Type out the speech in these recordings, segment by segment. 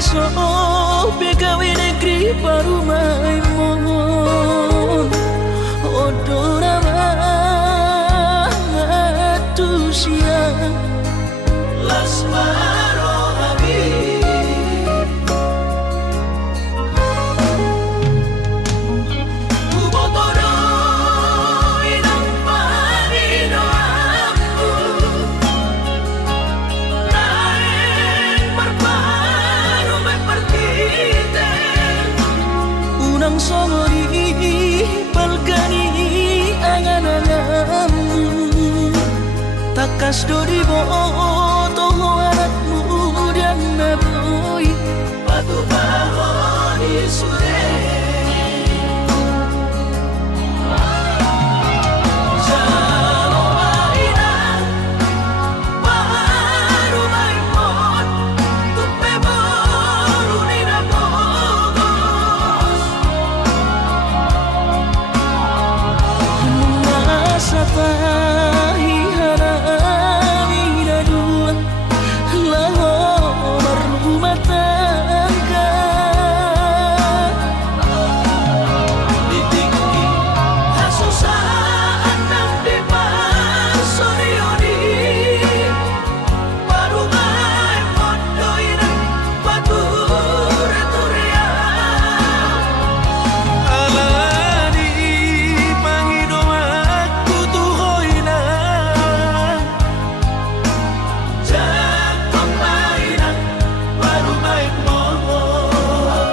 besok begawe negeri baru main mohon odora manusia lasmaro habib kubotoro inang panino aku naik berparu berpartite unang somori balgani angan-anganmu takas dori boto anakmu dan naboy batu bahoni sure jalo maina baru maimon tupe baru nina bogos masa tahi harami dadua laho berumah tangga ditinggi hasusaan nang di pasorioni baru main mondoin batur turia alani pangidomaku tuhoina jatuh mainan baru main mohon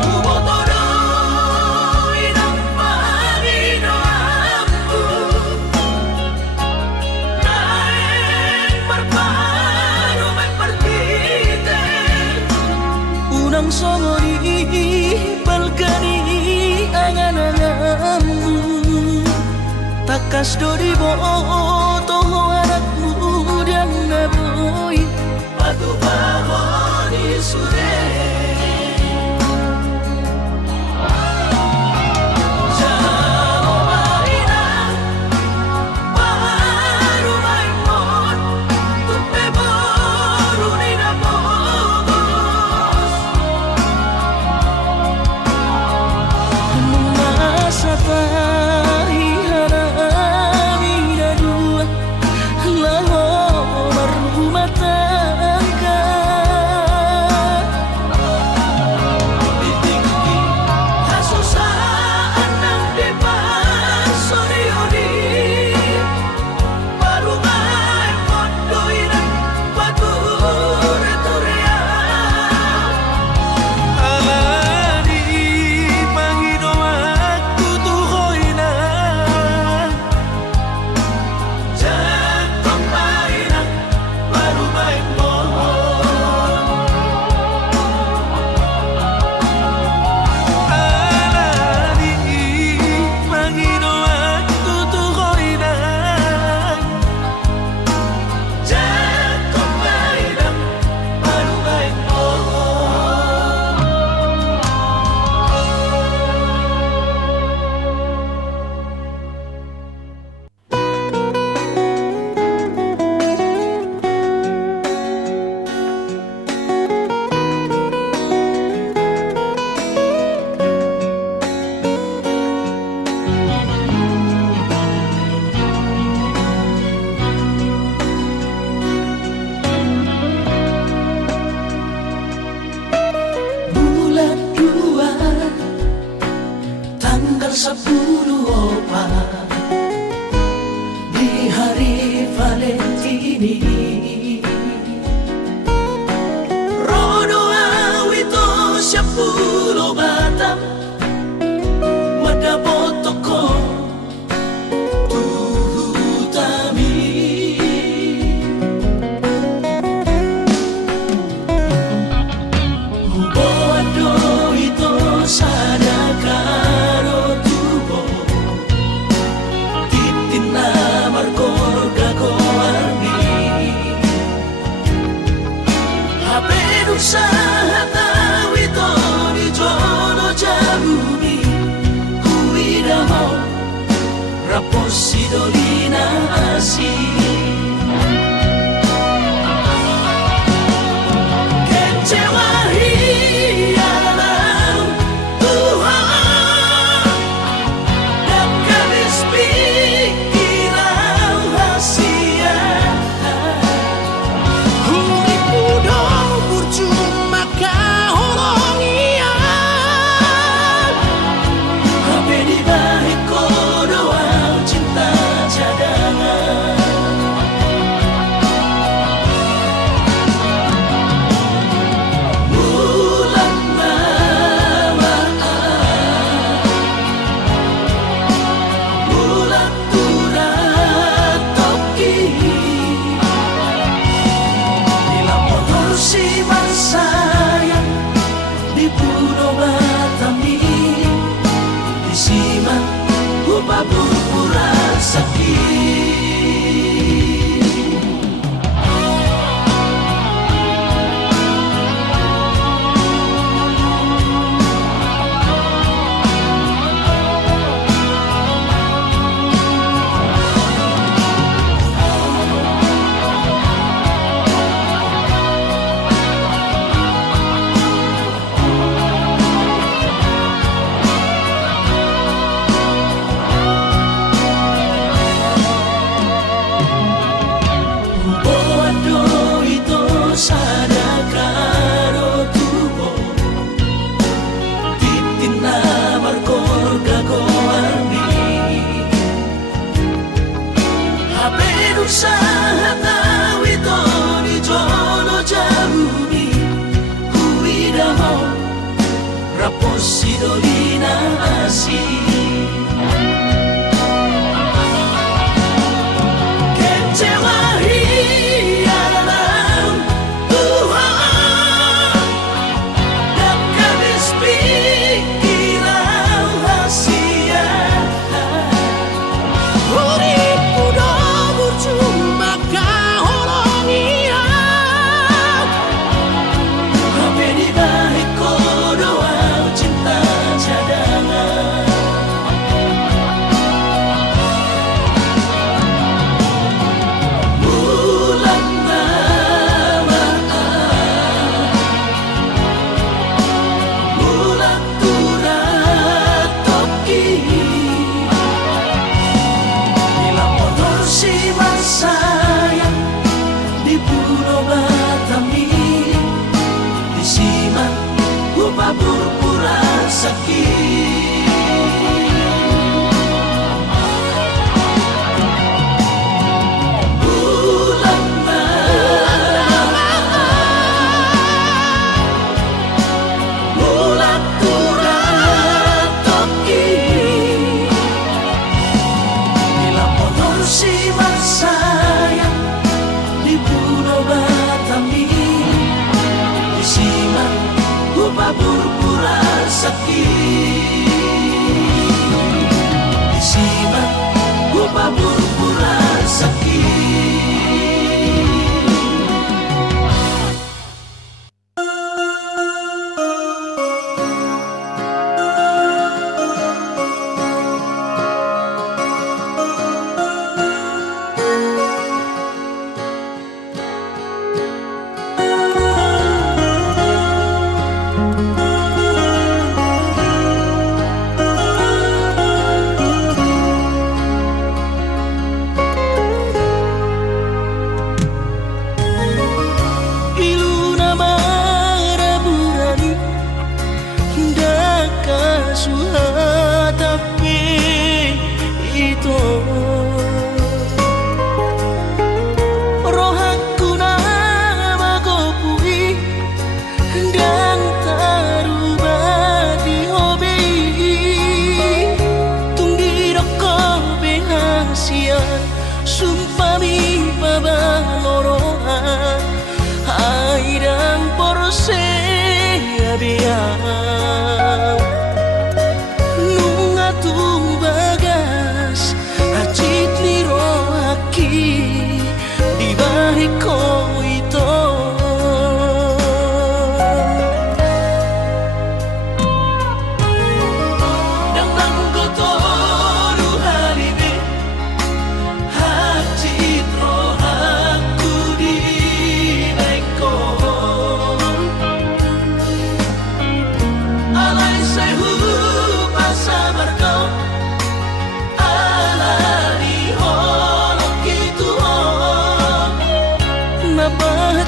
kubotoro inang panino aku naik berparu berpartite unang somori balgani angan-anganmu takas dori boto anakmu dan naboy batu bahoni sure jalo maina baru maimon tupe baru nina bogos masa tahi harami dadua Midori na asi kecewa hilang Tuhan dan gadis pikiran rahasia Hurik muda percuma kahorong ian Hape di balik doang cinta cadangan Bulan mamaan Bulan turat toki Bila motor si sayang di pulau Batami di siman upah pura sakit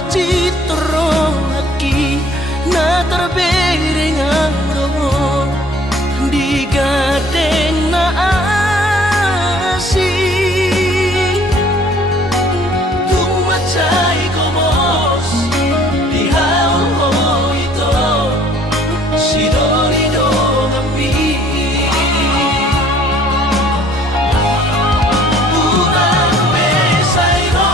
citro lagi na terbering aro di gadeng na asi tung macai kobos di hao itu sidori do ngambi urang besai ro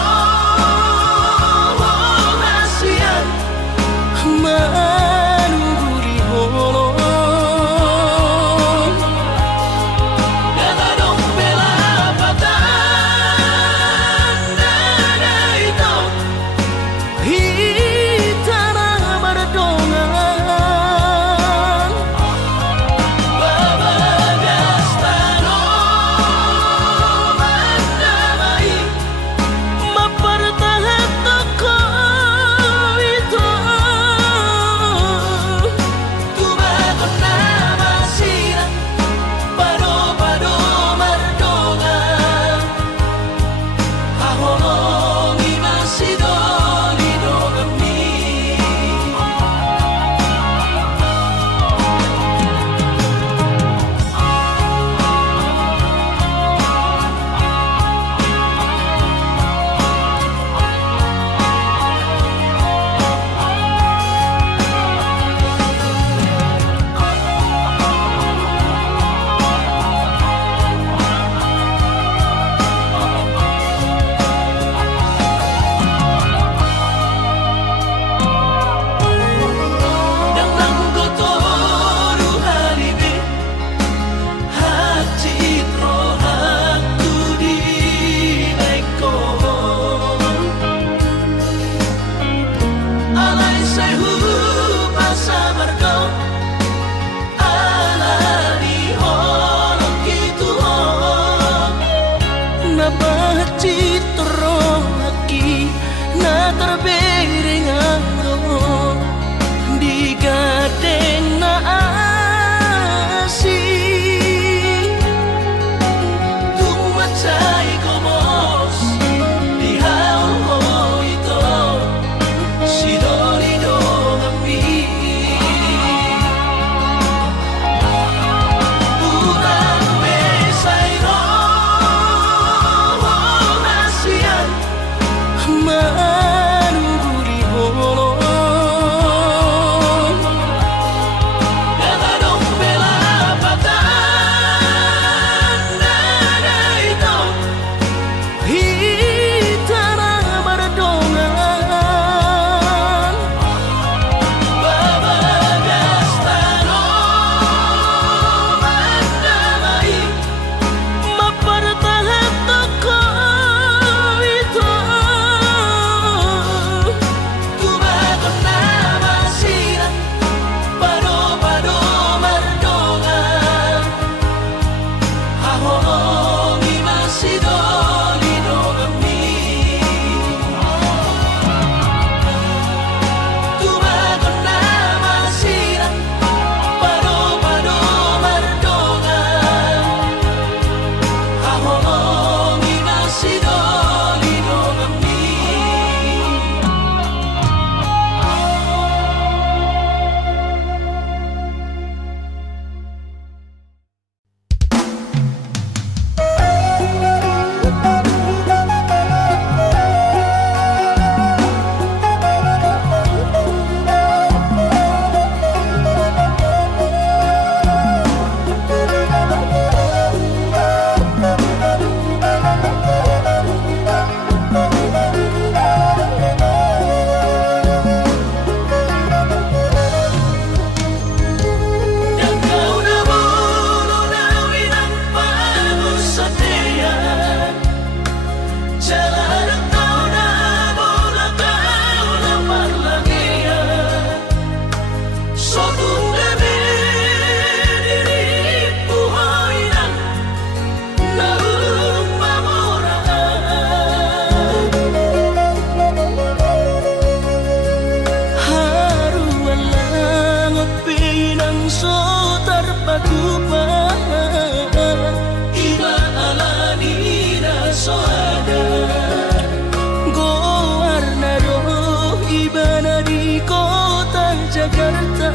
Jakarta.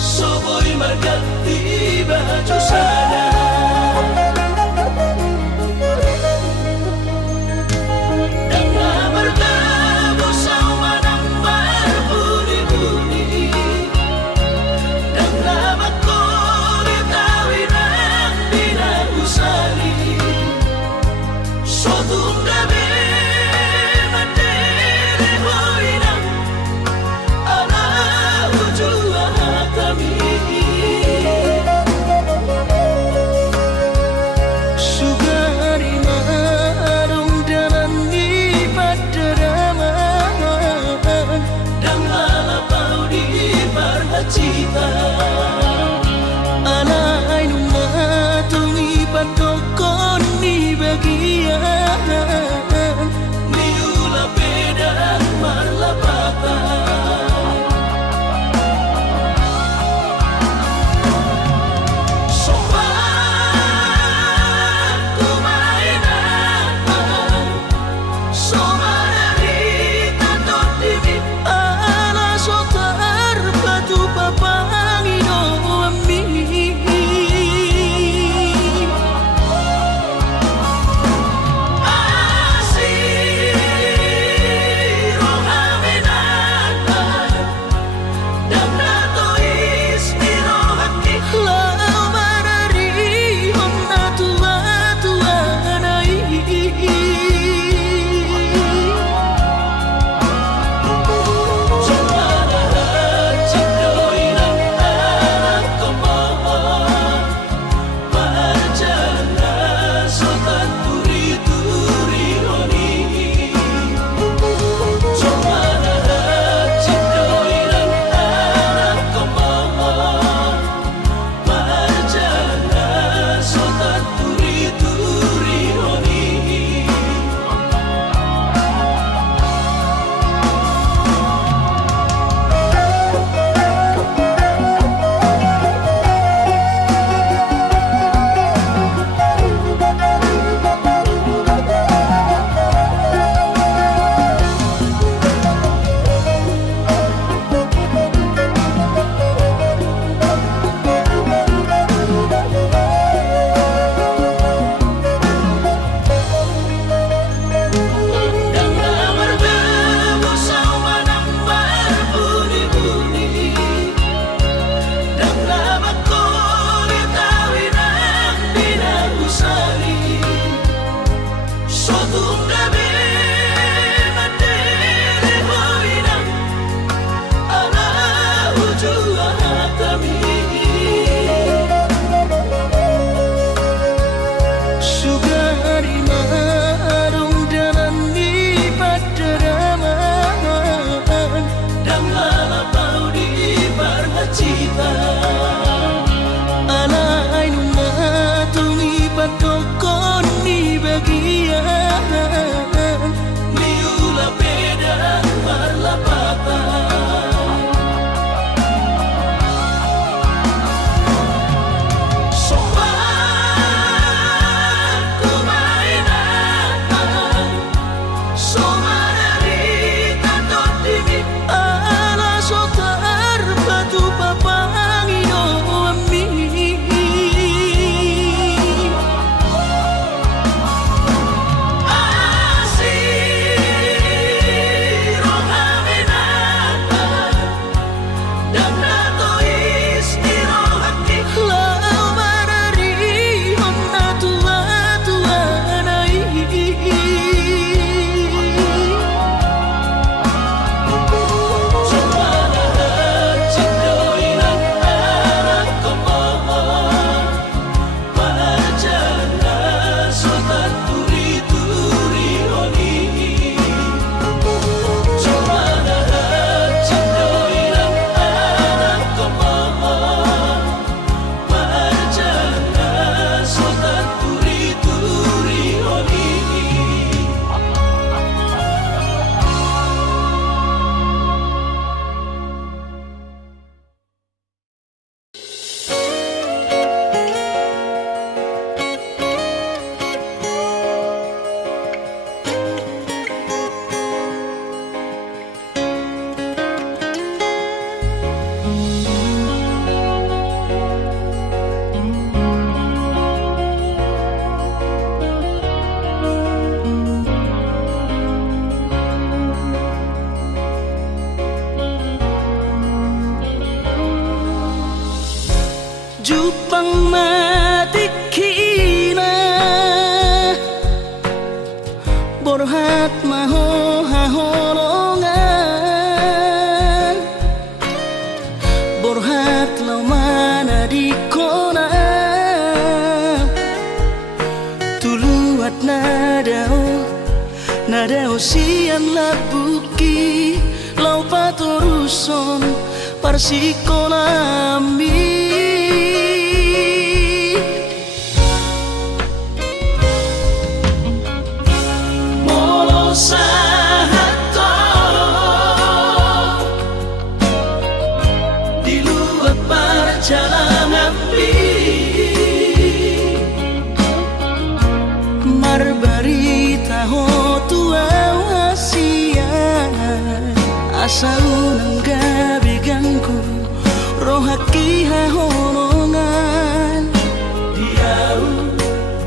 Soboy berganti baju sana. Dengan bertemu sama nang berbunyi-bunyi, dengan makori tawinan binang usali. Sotung gabi mandiri hoinang ala ujua hatami. Borhat maho haholongan, borhat lau mana di kona, tuluat nadao sian labuki, lau patoruson parsikonami. Marbarita ho tuau hasian, asal nang gabi gangku rohaki hahonongan, diau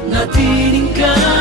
na tininggal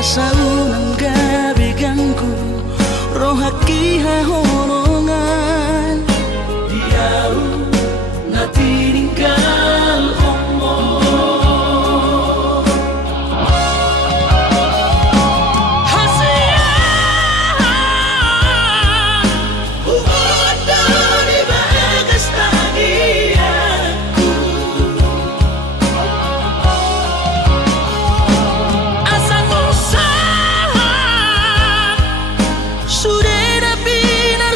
asal nang gabi gangku rohaki hahonongan, diau na tininggal omong hasian, bukod dari bagas tagianku, sudah binar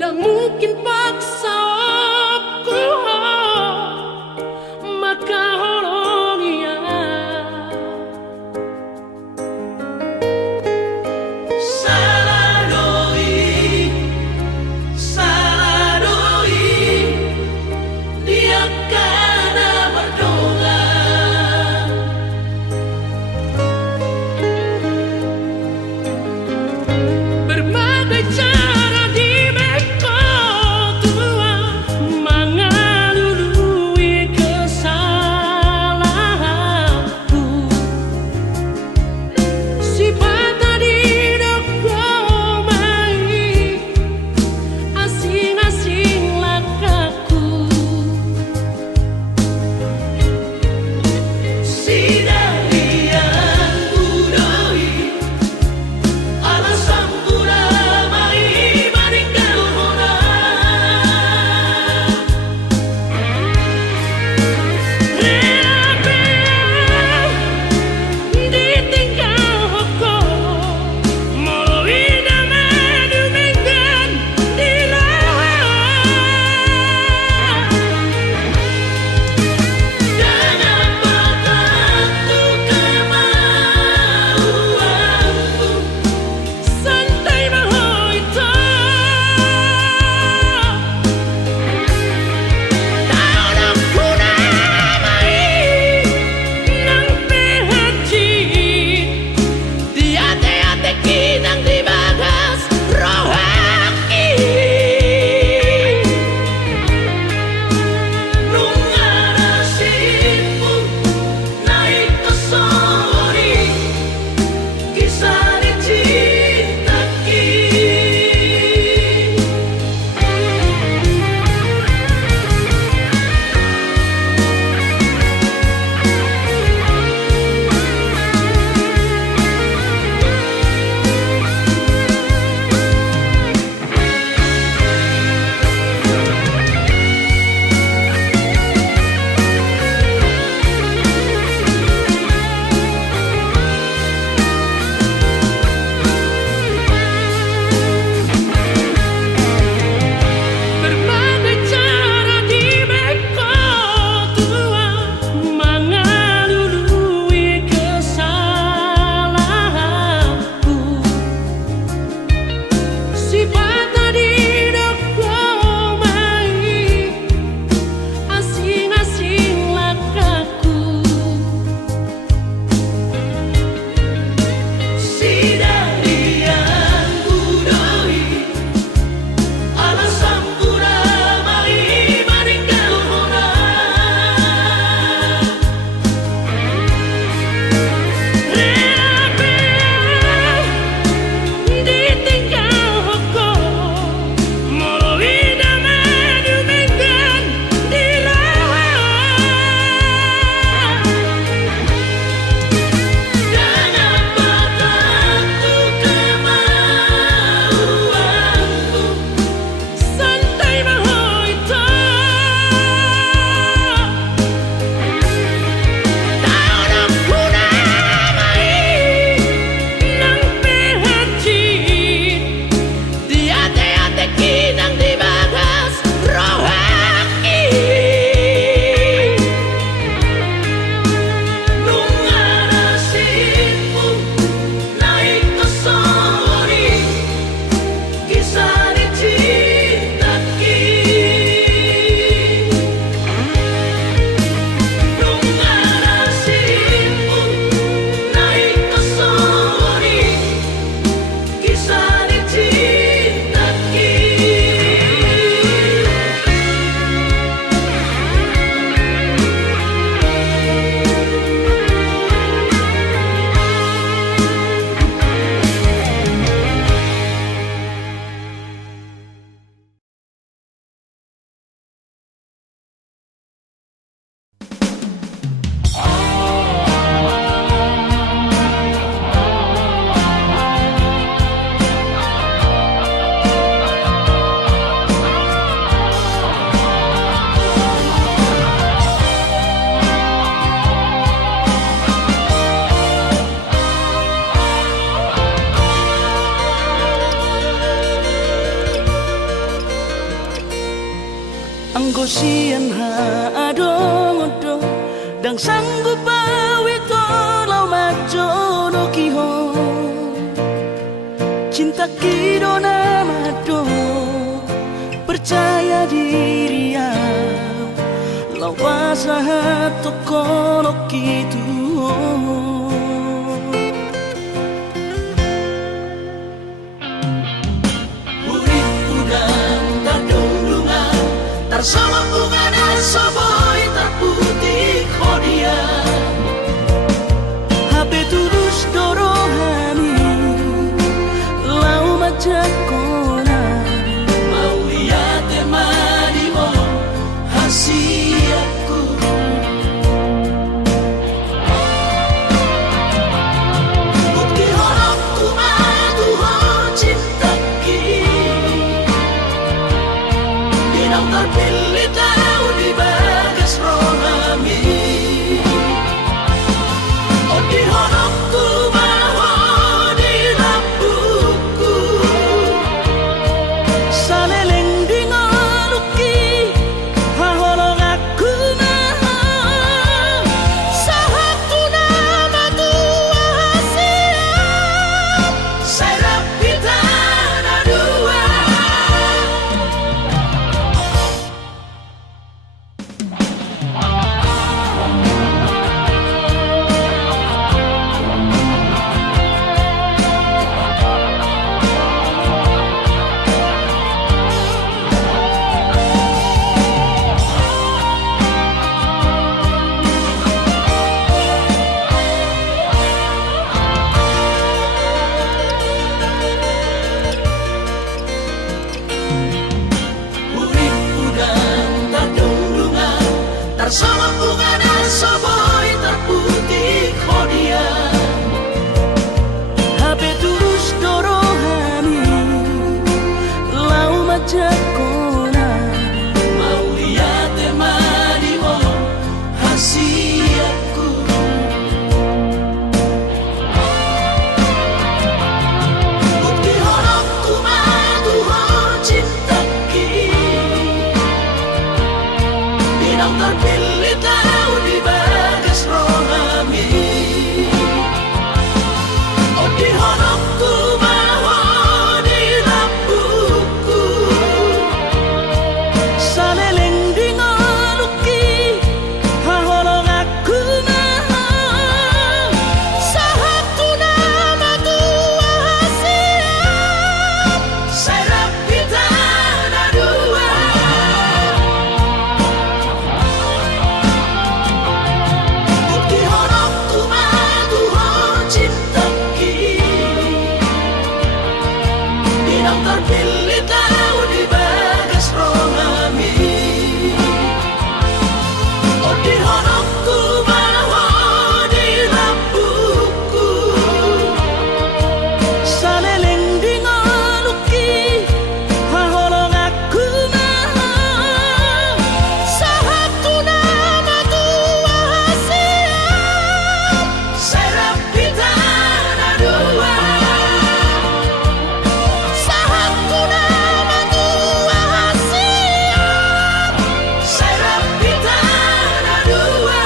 dan mungkin paksa aku maka horong ia salah doi dia karena berdoa berbagai cara di beko Tuhan anggo sian ha adongodo dang sanggup bawi lau majono kiho cinta kidona mado percaya diri ya lau wasaha tokono kitu sama bunga dan soboy terputih kodia HP tulus dorohani lau macam kona mau lihat temani mo hasiaku bukti horokku madu ho cinta kini dinang terpilih tahu di bagas rohami oh di horokku bawa di lampuku saleleng di ngaluki haholong aku maha Sahaku nama tua siap saya pita na dua urip udang terdundungan tersama bunga dan soboy terputih kodia HP tulus dorohani lau macam kona mau lihat temani mo hasiaku bukti horokku madu ho cinta kini dinang terpilih tahu di bagas rohami oh di horokku bawa di lampuku saleleng di ngaluki haholong aku maha Sahaku nama tua siap saya pita na dua bukti horokku madu ho cinta kini dinang terpilih tahu di bagas rohami oh di horokku bawa di lampuku saleleng di ngaluki haholong aku maha Sahaku nama tua siap saya pita na dua Sahaku nama tua siap saya pita na dua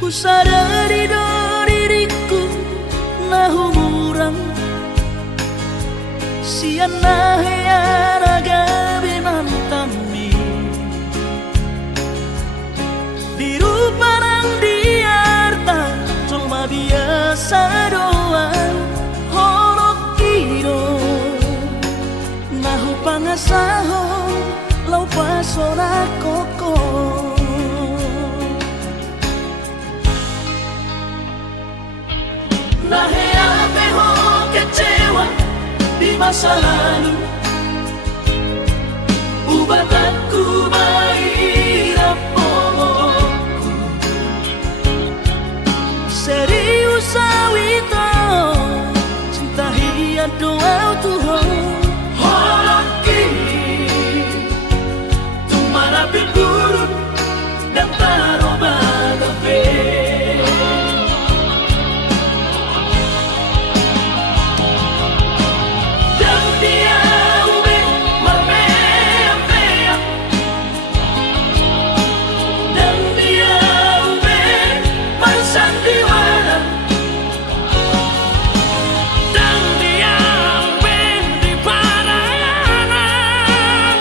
ku sadari do diriku nahu murang sian nahya gabe mantami di ruparang diarta cuma biasa doang horok kiro nahu pangasaho lau pasona koko Nahea peho kecewa di masa lalu. Ubat aku mahirap pomoku Serius awito cinta hiat doa Tuhan Holaki Tumara bilburun dan taroba gabe Dan dia ube marmea-mea Dan dia ube marsandiwara Dan dia ben di parayangan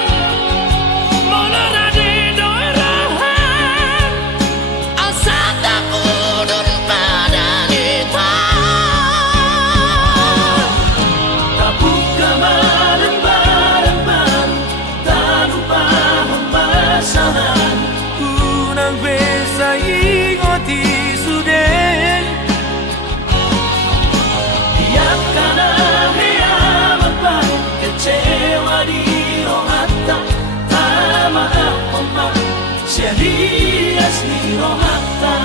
Molora di doirahan Asal tak pudun pada nita Tabuka malam-malam tak lupa pembasahan Unang besa ingoti sudah Tiap kala hiamat baik kecewa di rohata Tama omak serius di rohata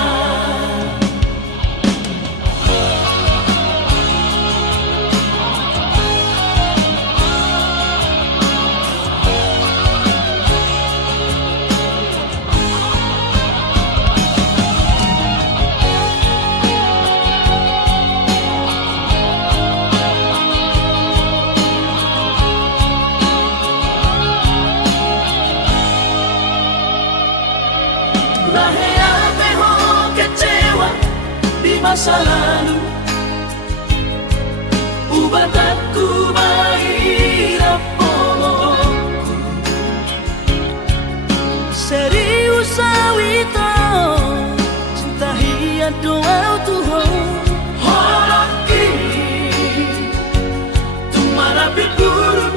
Kecewa di masa lalu. Ubat aku mahirap pomoku Serius awito cinta hiat doa Tuhan Holaki Tumara bilburun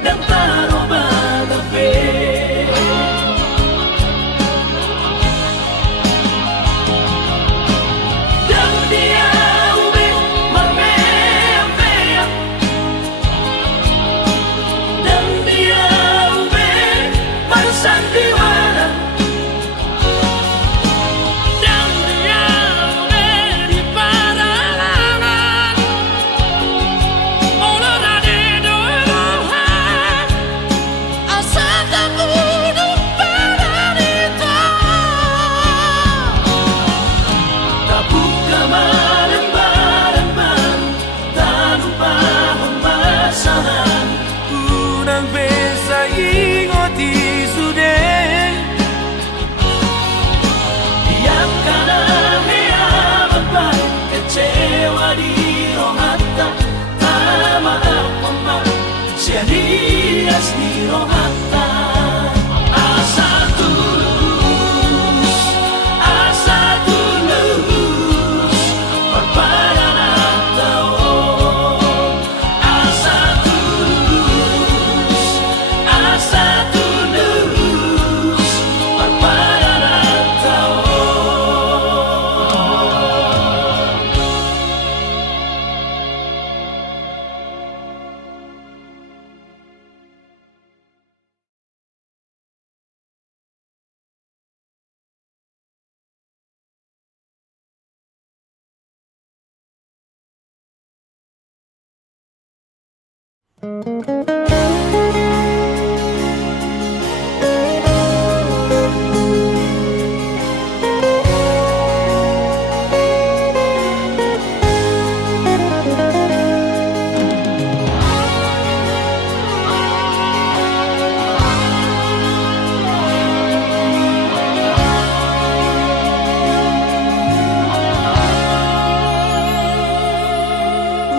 dan taroba gabe Dan dia ube marmea-mea Dan dia ube marsandiwara Dan dia ben di parayangan Molora di doirahan Asal tak pudun pada nita Tabuka malam-malam tak lupa pembasahan Unang besa ingoti sudah Tiap kala hiamat baik kecewa di rohata Tama omak serius di rohata Asa tulus Perpadangan tao Asa tulus Perpadangan tao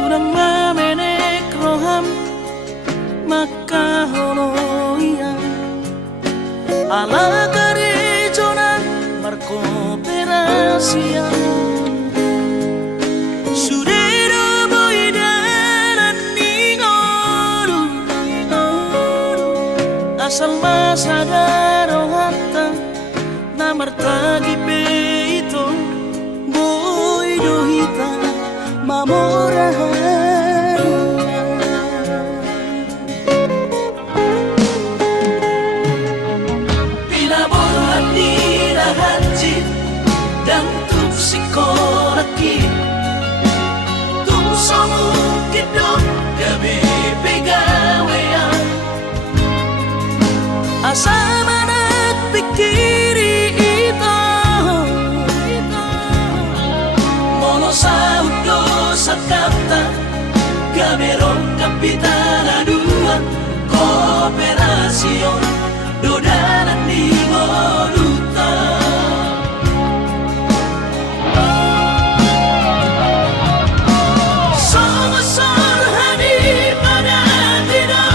Urang mamenek roham maka holoian ala karejonan markooperasian Sudero boidanan ningoru asal masadaro hatta namartagi peito boido hita mamorahan Gamerong Kapitana Dua Kooperasion Dodanan di Moduta Sama-sama hadir pada tidak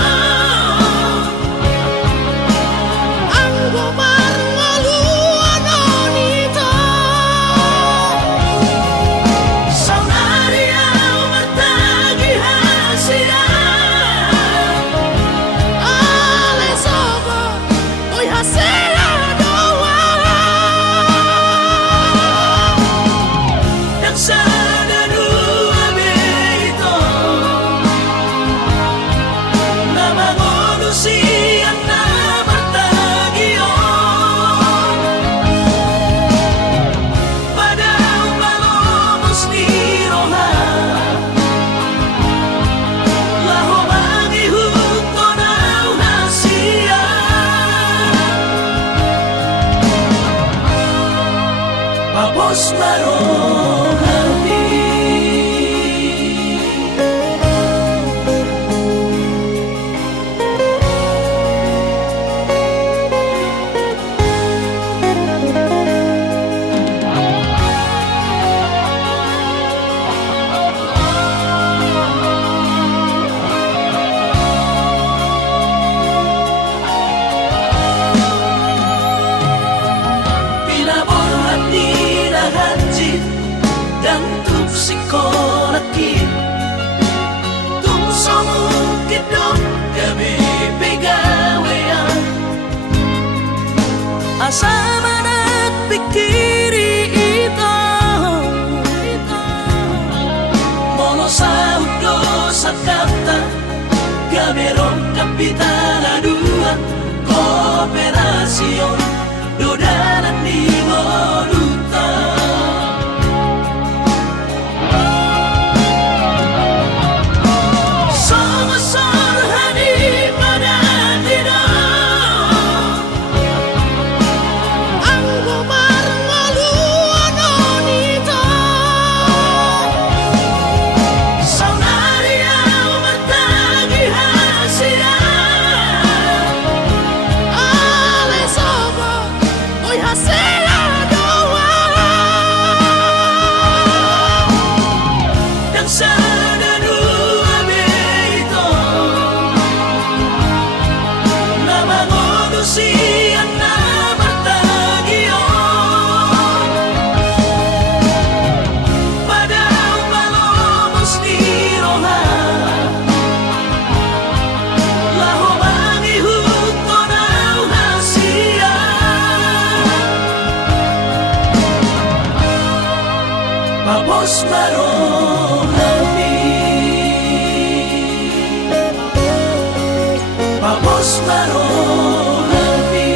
Anggo marmalu anonita Saunaria matagi hasia Ale sobo oi hasia doa Yang sana dua beito Nama manusia nama tagion Pada umalomos ni roha Laho mangihut ko na hasia Papos marong hati Pinabor hati na hanjit Dan tuk psikologit Tuk somukit dong Gabi pegawean Asa manat pikiri ito Mono sa udo sa kata Gamerong Kapitana Dua Kooperasion Dodanan di Moduta Sama-sama hadir pada tidak Anggo marmalu anonita Saunaria matagi hasia Ale sobo oi hasia doa Dan sana dua beito Nama manusia nama tagion Pada umalomos ni roha Laho mangihut ko na hasia Papos marong hati Papos marong hati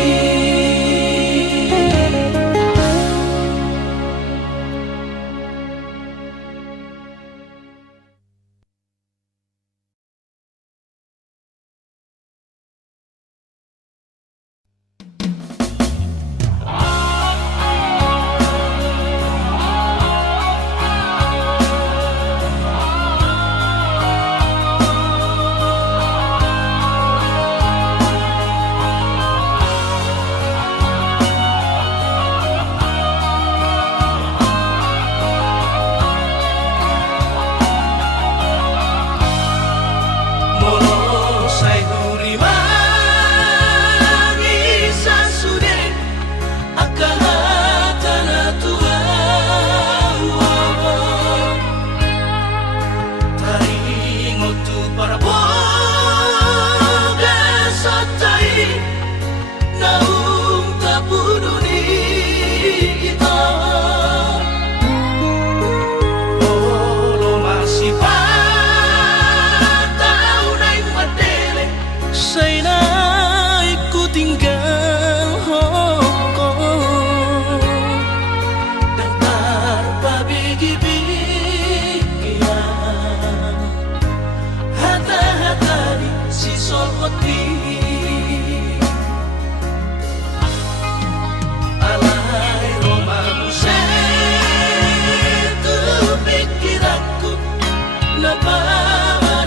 na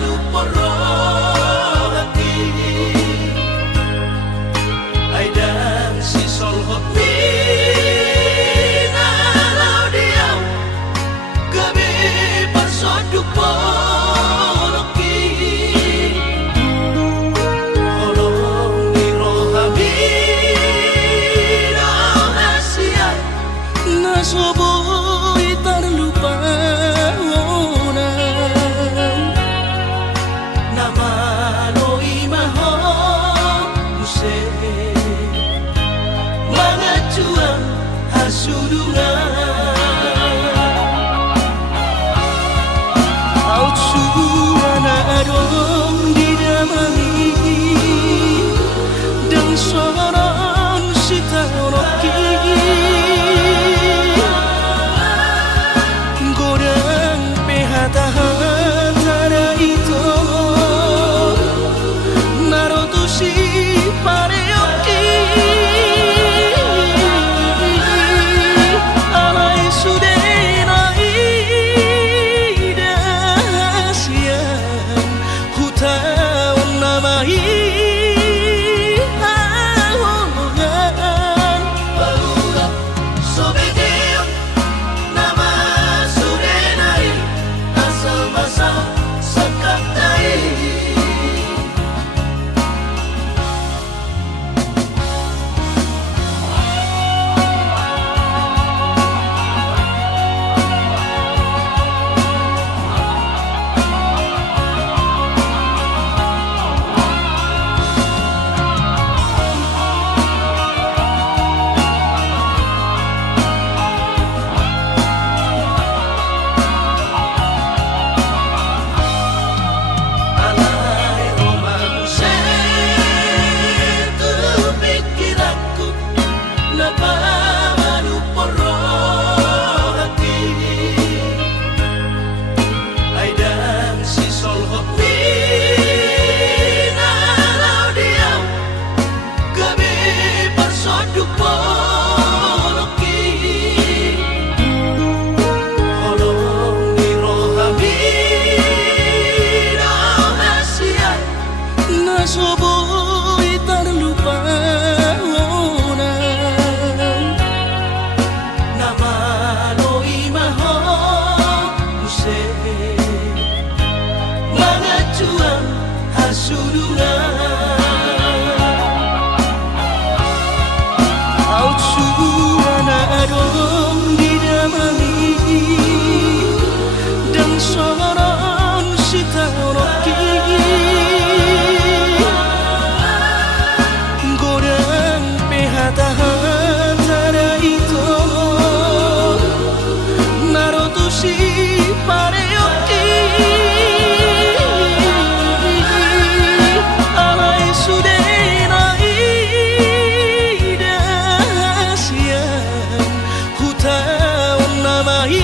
curana adong didamani dan soron sitanoki godang pehata-hata itu narotusi pareoki alai sudenai dasian hutawan namai Nasoboy terlupa nama noi maho use mangacuan hasudungan au curana adong didamani dan soron sitanoki hata-hata itu narotusi pareoki alai sudenai dasian hutawan namai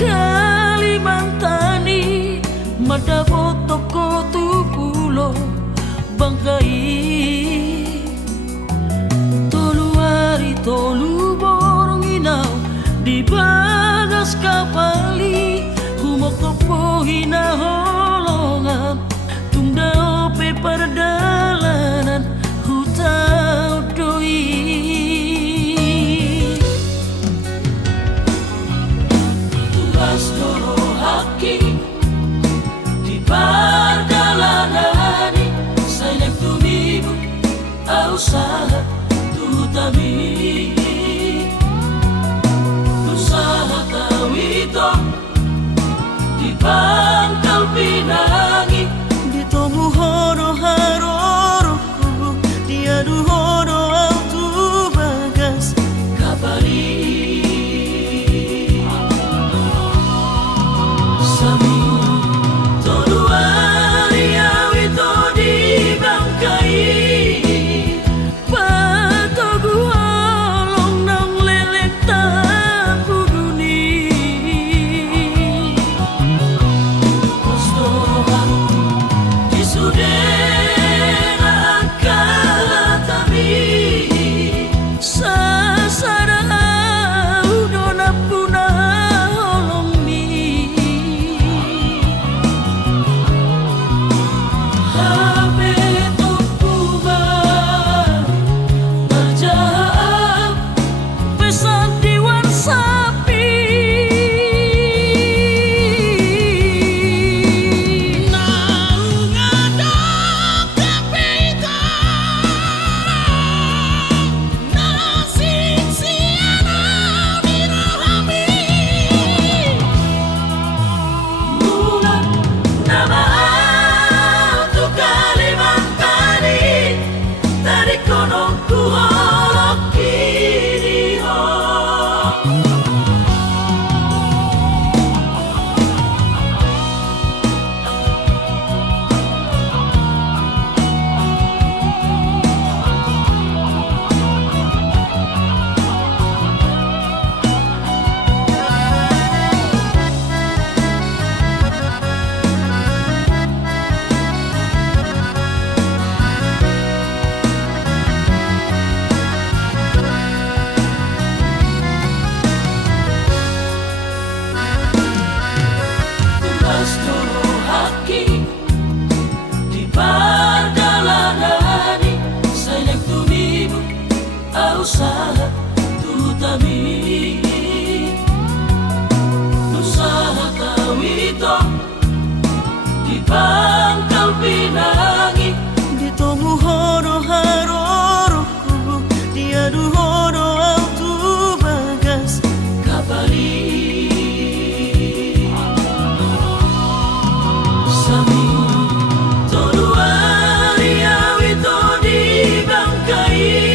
Kalimantani mada botoko tupulo bangkai tolu hari tolu borong inau di bagas kapali humok topo hina holongan tunda ope perdalanan hutau doi Doro haki di perjalanan saya tumibu usaha tutami usaha tawito di pangkal pinangi di tomu horo haroroku dia du horo autu bagas kapali Todo hari awito di bangkai dari kono ku holok kini ho. Usaha tutami usaha tawito di Pangkal Pinang di tomu hono haroroku dia du hono autu bagas kapali sami todo ari awito di Bangkai.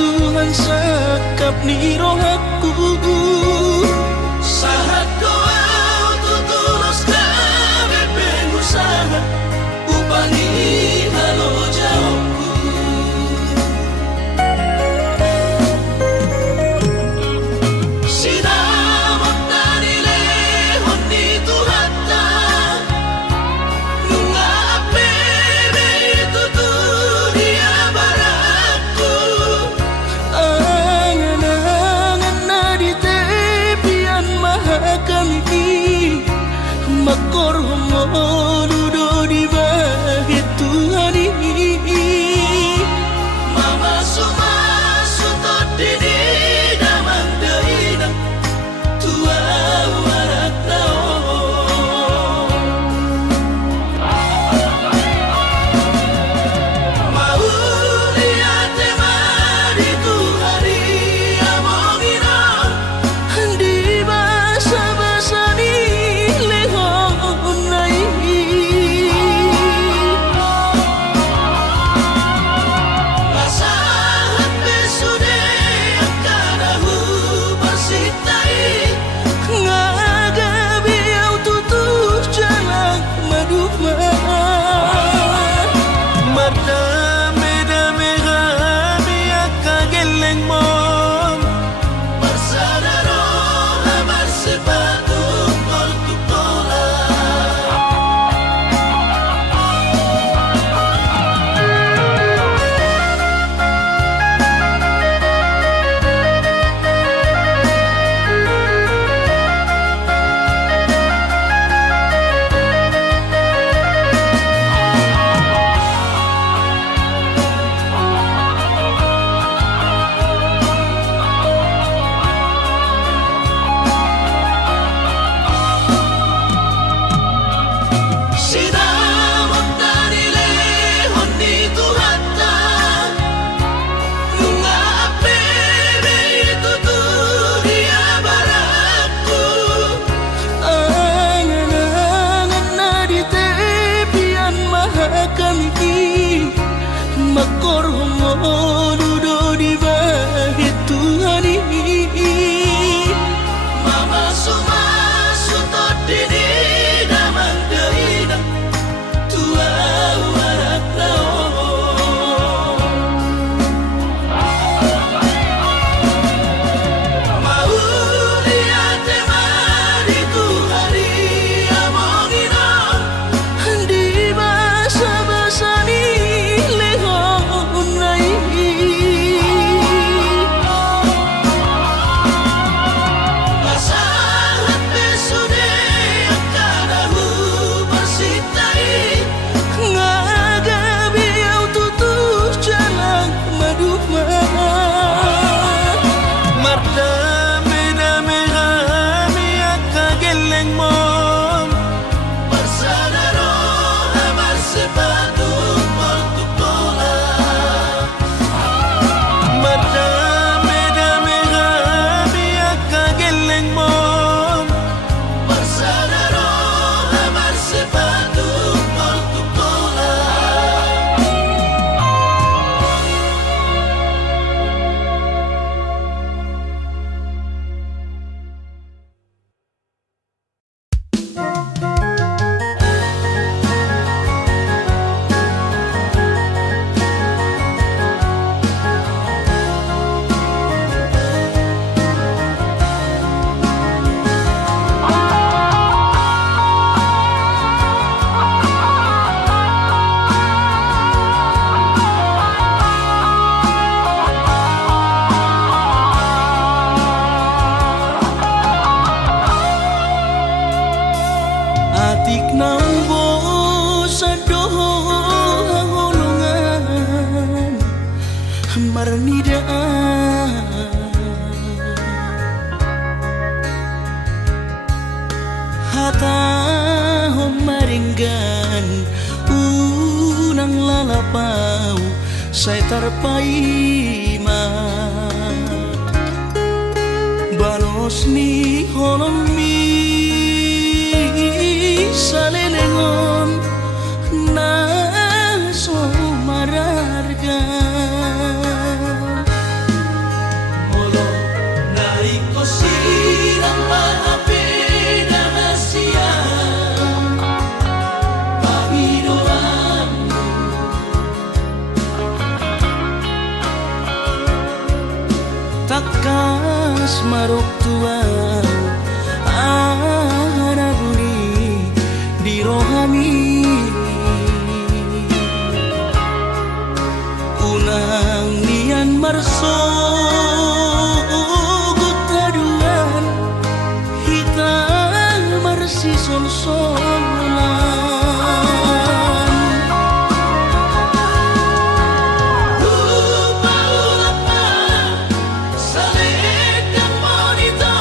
Tuhan sakap ni rohaku sahat kau tutulus kami pengusaha upangi halo jauhku sinamot na nilehon ni Tuhata nunga apebe itu dunia baratku angan-angan na di parnidaan hata maringgan unang lalapau saya tarpaima balos ni holomi salelengon na so mararga Molo naik ko sirang maapin na siya Panginoon takas marok tuan araguni di rohami unang nian marso gutaduan hitam marsi sol-solan Lupa ulapa Salik dan monito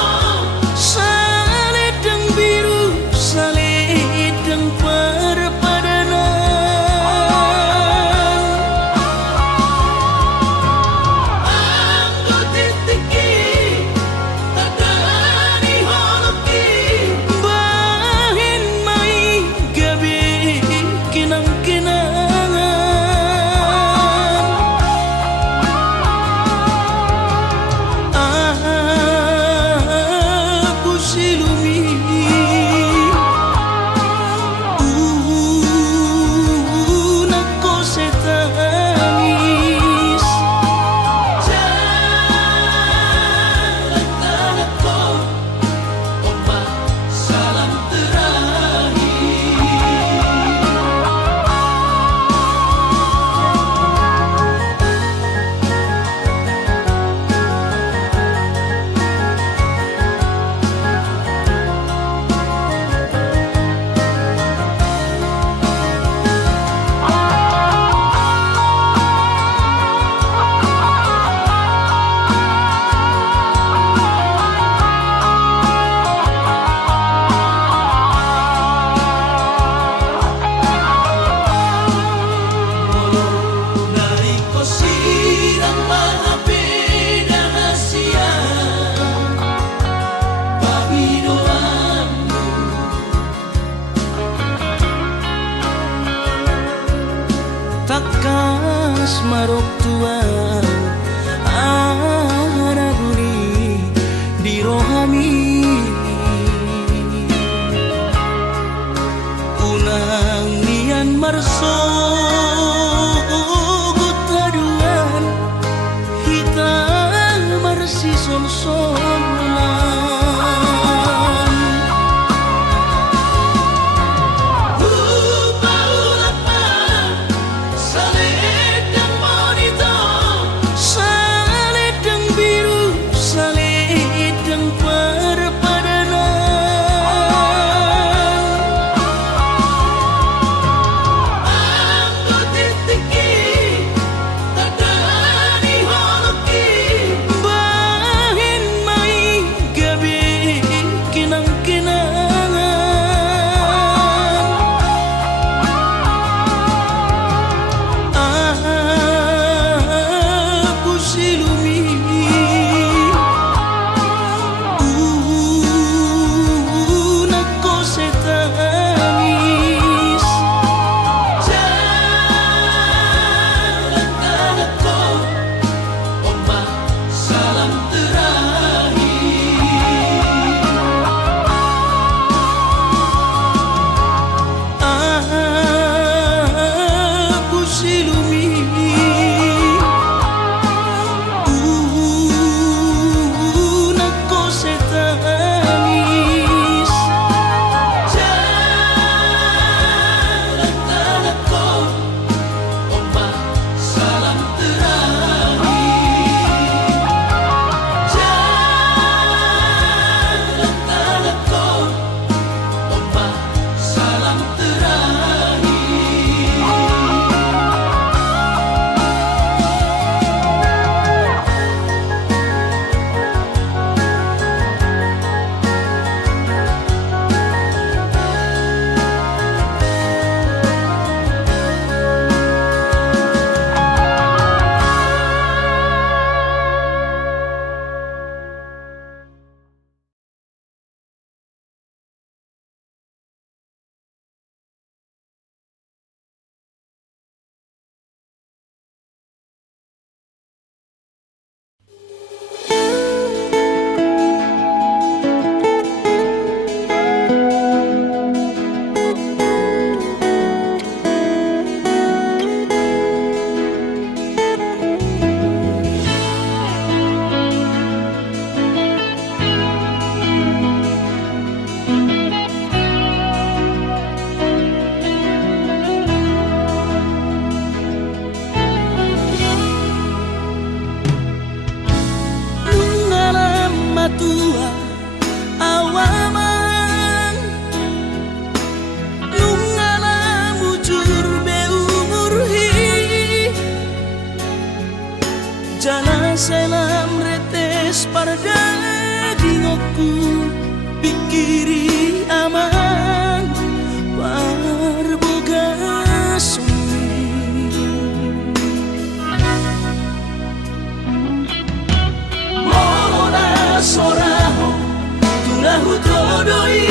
tulahu todoi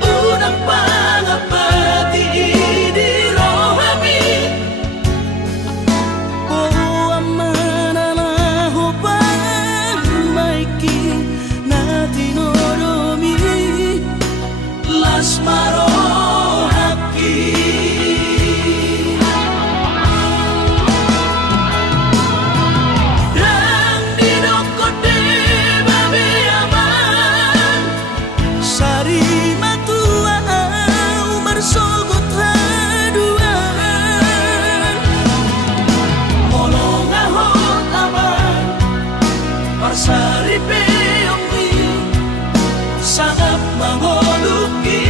unang pangapati di rohami O amananaho pamaiki na tinoromi las marohaki Rang dinokote babe aman Sari matua au bersogot haduan molong ahot aman parsari peongwi sangat mangoluki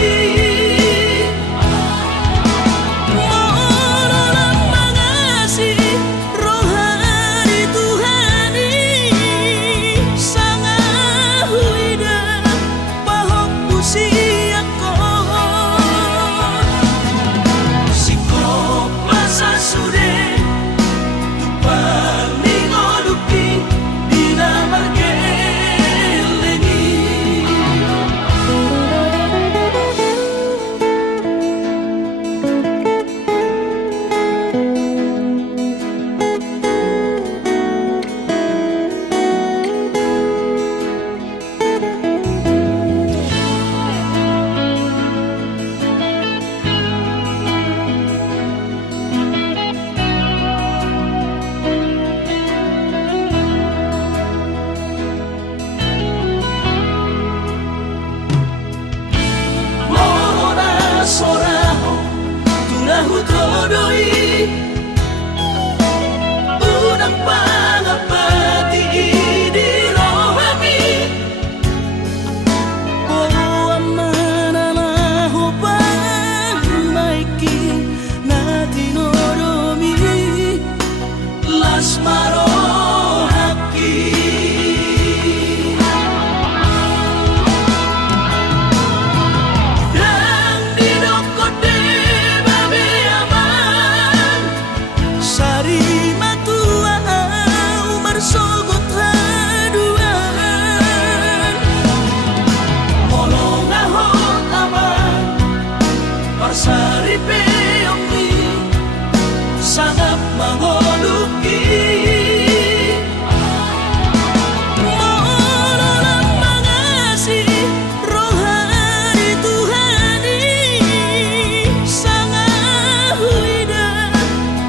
Mohon mengasih rohani Tuhani sangat huida pahok usiaku sikop masa sude tupang ningoluki dina margelengi Mohona soraho tulahu todoi unang pangapati di rohami O amananaho pamaiki na tinoromi las marohaki Rang dinokote babe aman Sari matua au bersogot haduan molong ahot aman parsari peongwi sangat mangoluki Mohon mengasih rohani Tuhani sangat huida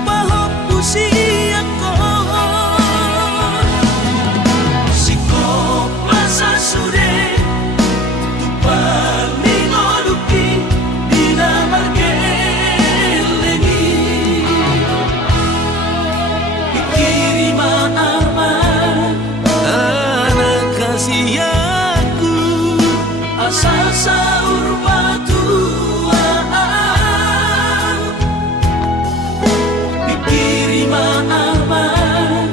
pahok usiaku sikop masa sude tupang ningoluki dina margelengi pikirima aman anak kasih aku asal saur batuaan pikirima aman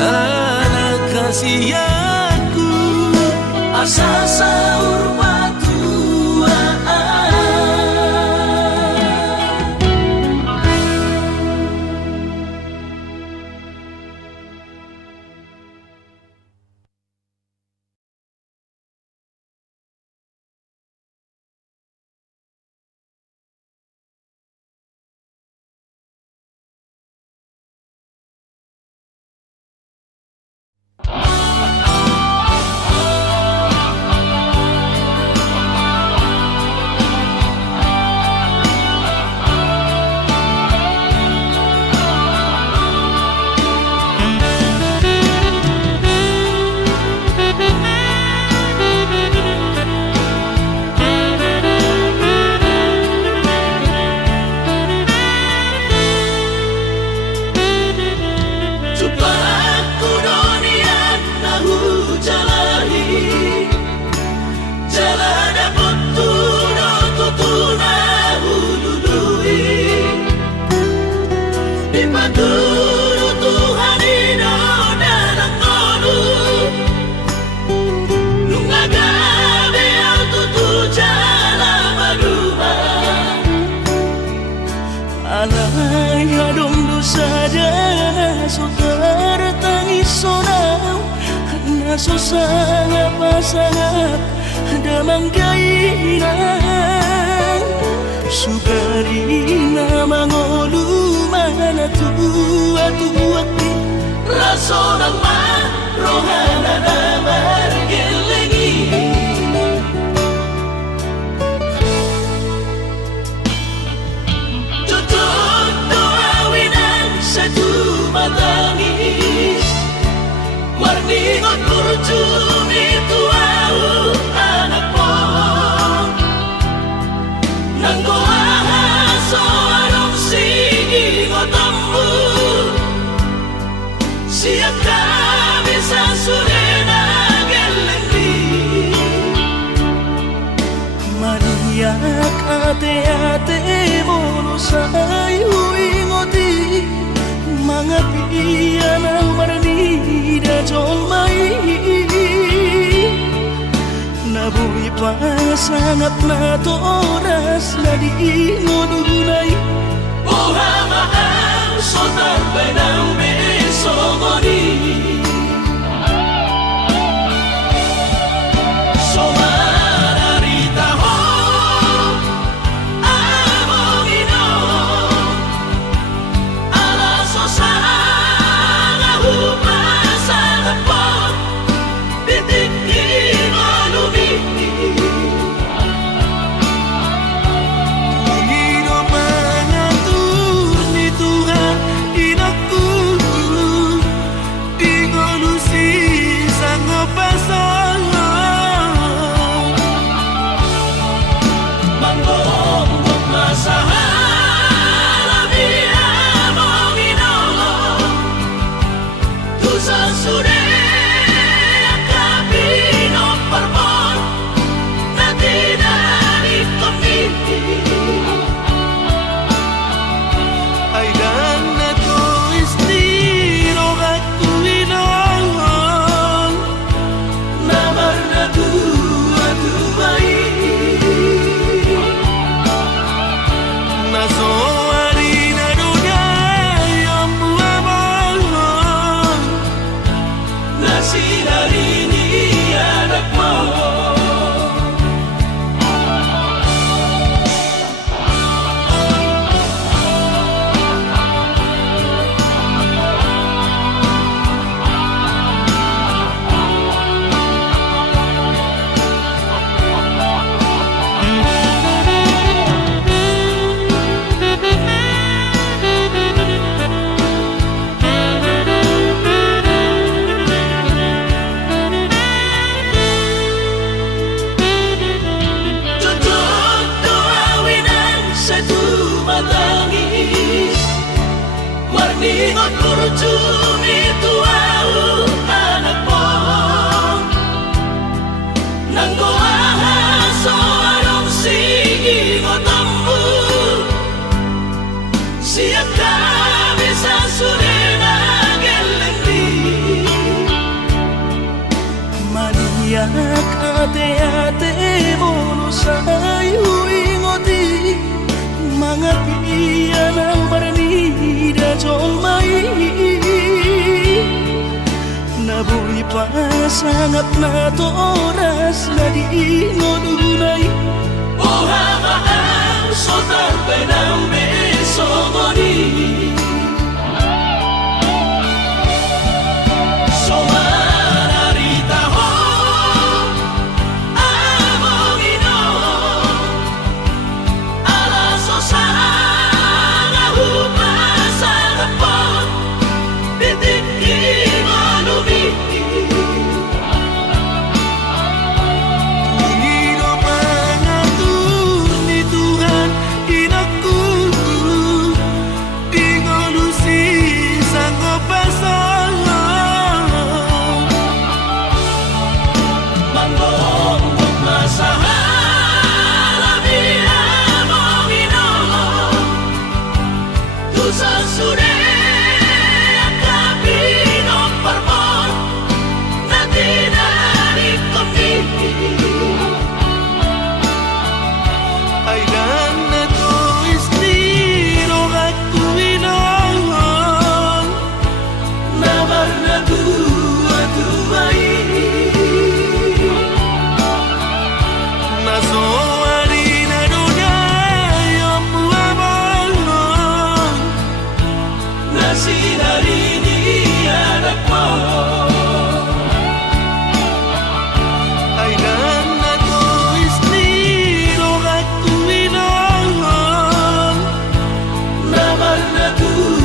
anak kasih aku asal saur batuaan sosanga pasangat damang gaina sukarina mangolu mana tua-tuati Rasona ma rohana na margelengi Tutup doawinan satu matangis Marningot kurjumi tuau anak mo Nanggoaha soarong singotammu Siap kami sasurena gelendi Maniak ate-ate mono sayu ingoti Mga piyan ang maranida jolmai Nabuhi pa sangat na toras na di ngodunay Buha mahal sotar benang besogoni Somararita ho amongino Ala sosanga hupasana po Bitik inolumi Panginoon mangatur ni Tuhan inakku di ngolusi sang pasangan Manggong masahala biya mongino Tusa sude akabino parmon Nati dari komiti ay dan na to estilo aku inang Namar na tua-tuai naso harina dunia yang buamang Nasi dari ni anak mo Tutup doawinan satu matangis Marningot kurjumi tuau anak mo Nanggoaha soarong singotammu Siap kami sasurena gelendi Maniak ate-ate mono sayu ingoti Mga piyan ang maranida jolmai Nabuhi pa sangat na toras na di ngodunay Buha mahal sotar benang besogoni Somararita ho amongino Ala sosanga hupasana po Bitik inolumi Panginoon mangatur ni Tuhan inakku di jannatu